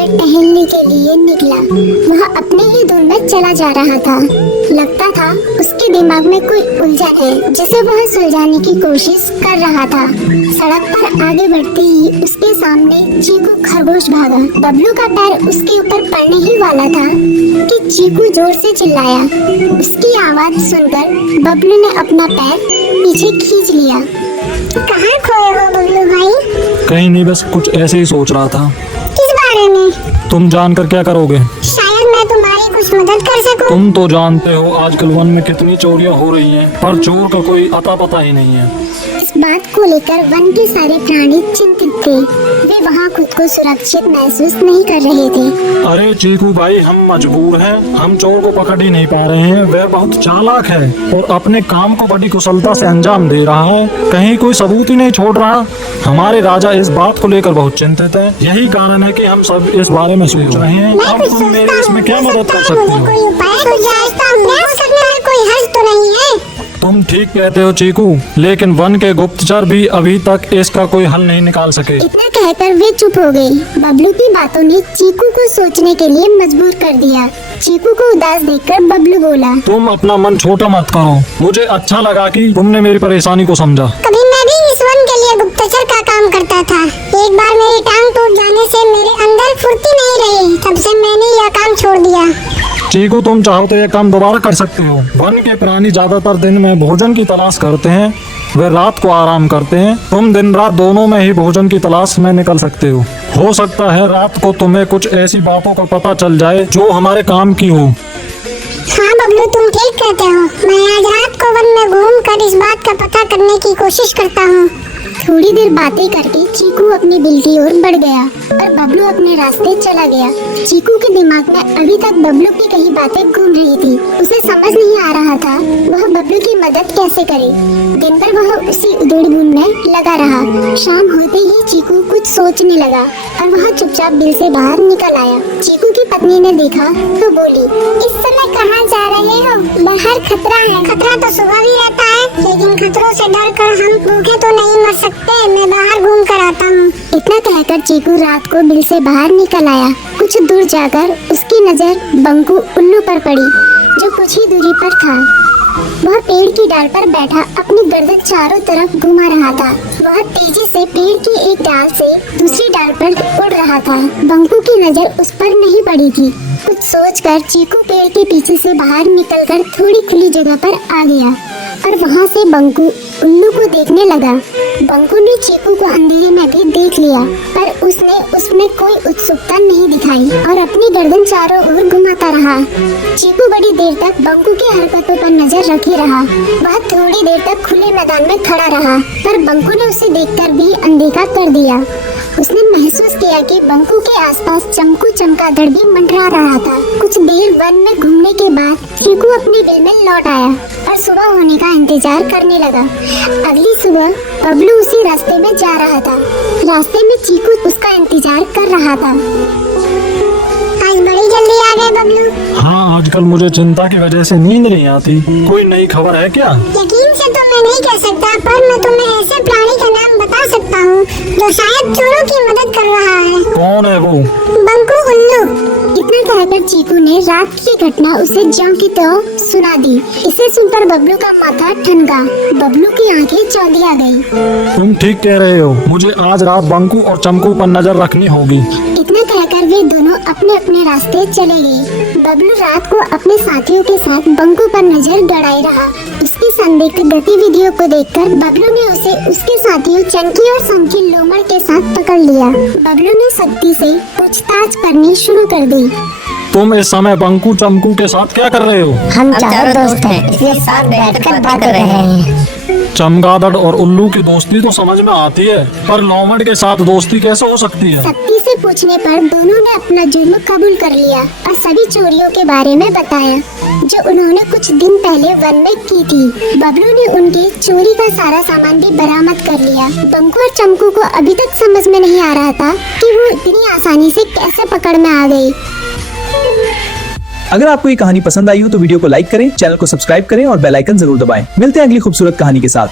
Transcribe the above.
में टहलने के लिए निकला। वह अपने ही धुन में चला जा रहा था। लगता था उसके दिमाग में कोई उलझन है जिसे वह सुलझाने की कोशिश कर रहा था। सड़क पर आगे बढ़ते ही उसके सामने चीकू खरगोश भागा। बबलू का पैर उसके ऊपर पड़ने ही वाला था कि चीकू जोर से चिल्लाया। उसकी आवाज सुनकर बबलू ने अपना पैर पीछे खींच लिया। कहाँ खोए हो बबलू भाई? कहीं नहीं, बस कुछ ऐसे ही सोच रहा था। किस बारे में? तुम जानकर क्या करोगे? शायद मैं तुम्हारी कुछ मदद कर सकूं। तुम तो जानते हो आजकल वन में कितनी चोरियां हो रही हैं, पर चोर का कोई अता पता ही नहीं है। इस बात को लेकर वन के सारे प्राणी चिंतित थे। वे वहाँ खुद को सुरक्षित महसूस नहीं कर रहे थे। अरे चीकू भाई, हम मजबूर हैं। हम चोर को पकड़ ही नहीं पा रहे हैं। वह बहुत चालाक है और अपने काम को बड़ी कुशलता से अंजाम दे रहा है। कहीं कोई सबूत ही नहीं छोड़ रहा। हमारे राजा इस बात को लेकर बहुत चिंतित है। यही कारण है कि हम सब इस बारे में सोच रहे हैं। अब तुम मेरी इसमें क्या मदद कर सकती हो? कोई उपाय सुझाव का प्रयास करने में कोई हर्ज तो नहीं है। तुम ठीक कहते हो चीकू, लेकिन वन के गुप्तचर भी अभी तक इसका कोई हल नहीं निकाल सके। इतना कहकर वे चुप हो गए। बबलू की बातों ने चीकू को सोचने के लिए मजबूर कर दिया। चीकू को उदास देखकर बबलू बोला, तुम अपना मन छोटा मत करो। मुझे अच्छा लगा कि तुमने मेरी परेशानी को समझा। कभी मैं भी इस वन के लिए गुप्तचर का काम करता था। एक बार मेरी टांग टूट जाने से मेरे अंदर फुर्ती नहीं रही। तब से मैंने यह काम छोड़ दिया। चीकू, तुम चाहो तो यह काम दोबारा कर सकते हो। वन के प्राणी ज्यादातर दिन में भोजन की तलाश करते हैं, वे रात को आराम करते हैं। तुम दिन रात दोनों में ही भोजन की तलाश में निकल सकते हो सकता है रात को तुम्हें कुछ ऐसी बातों का पता चल जाए जो हमारे काम की हो। हाँ बबलू, तुम ठीक कहते हो। मैं आज रात को वन में घूम कर इस बात का पता करने की कोशिश करता हूँ। थोड़ी देर बातें करके चीकू अपने बिल की ओर बढ़ गया और बबलू अपने रास्ते चला गया। चीकू के दिमाग में अभी तक बबलू की कई बातें घूम रही थी। उसे समझ नहीं आ रहा था वह बबलू की मदद कैसे करे। दिन भर वह उसी उधेड़-बुन में लगा रहा। शाम होते ही चीकू कुछ सोचने लगा और वह चुपचाप बिल से बाहर निकल आया। चीकू की पत्नी ने देखा तो बोली, इस समय कहाँ जा रहे हो? बाहर खतरा है। खतरा तो सुबह भी रहता है, लेकिन खतरों से डर कर हम भूखे तो नहीं मर सकते। मैं बाहर घूम कर आता हूँ। इतना कहकर चीकू रात को बिल से बाहर निकल आया। कुछ दूर जाकर उसकी नजर बंकू उल्लू पर पड़ी, जो कुछ ही दूरी पर था। वह पेड़ की डाल पर बैठा अपनी गर्दन चारों तरफ घुमा रहा था। वह तेजी से पेड़ की एक डाल से दूसरी डाल पर उड़ रहा था। बंकू की नजर उस पर नहीं पड़ी थी। कुछ सोचकर चीकू पेड़ के पीछे से बाहर निकलकर थोड़ी खुली जगह पर आ गया और वहाँ से बंकू उल्लू को देखने लगा। बंकू ने चीकू को अंधेरे में भी देख लिया, पर उसने उसमें कोई उत्सुकता नहीं दिखाई और अपनी गर्दन चारों ओर घुमाता रहा। चीकू बड़ी देर तक बंकू की हरकतों पर नजर रखे रहा। वह थोड़ी देर तक खुले मैदान में खड़ा रहा, पर बंकू ने उसे देखकर भी अनदेखा कर दिया। उसने महसूस किया कि बंकू के आसपास चमकू चमगादड़ भी मंडरा रहा था। कुछ देर वन में घूमने के बाद चीकू अपने बिल में लौट आया और सुबह होने का इंतजार करने लगा। अगली सुबह बबलू उसी रास्ते में जा रहा था। रास्ते में चीकू उसका इंतजार कर रहा था। आज बड़ी जल्दी आ गए बबलू। हाँ, आजकल मुझे चिंता की वजह से नींद नहीं आती। कोई नई खबर है क्या? यकीन से तो मैं नहीं कह सकता, पर मैं तुम्हें ऐसे प्राणी का नाम बता सकता हूँ जो शायद चोरों की मदद कर रहा है। कौन है वो? बंकू उल्लू। इतना कहकर चीकू ने रात की घटना उसे ज्यों की त्यों सुना दी। इसे सुनकर बबलू का माथा ठनका। बबलू की आंखें चौंधिया गई। तुम ठीक कह रहे हो। मुझे आज रात बंकू और चमकू पर नजर रखनी होगी। इतना कहकर वे दोनों अपने अपने रास्ते चले गए। बबलू रात को अपने साथियों के साथ बंकू पर नजर गड़ाए रहा। उसकी संदिग्ध गतिविधियों को देखकर बबलू ने उसे उसके साथियों चंकी और संकी लोमड़ के साथ पकड़ लिया। बबलू ने सख्ती से पूछताछ करनी शुरू कर दी। तुम इस समय बंकू चमकू के साथ क्या कर रहे हो? हम चारों दोस्त हैं, इसलिए साथ बैठकर बात कर रहे हैं। चमगादड़ और उल्लू की दोस्ती तो समझ में आती है, पर लोमड़ के साथ दोस्ती कैसे हो सकती है? सख्ती से पूछने पर दोनों ने अपना जुर्म कबूल कर लिया और सभी चोरियों के बारे में बताया जो उन्होंने कुछ दिन पहले वन में की थी। बबलू ने उनके चोरी का सारा सामान भी बरामद कर लिया। बंकू और चमकू को अभी तक समझ में नहीं आ रहा था कि वो इतनी आसानी से कैसे पकड़ में आ गई। अगर आपको ये कहानी पसंद आई हो तो वीडियो को लाइक करें, चैनल को सब्सक्राइब करें और बेल आइकन जरूर दबाएं। मिलते हैं अगली खूबसूरत कहानी के साथ।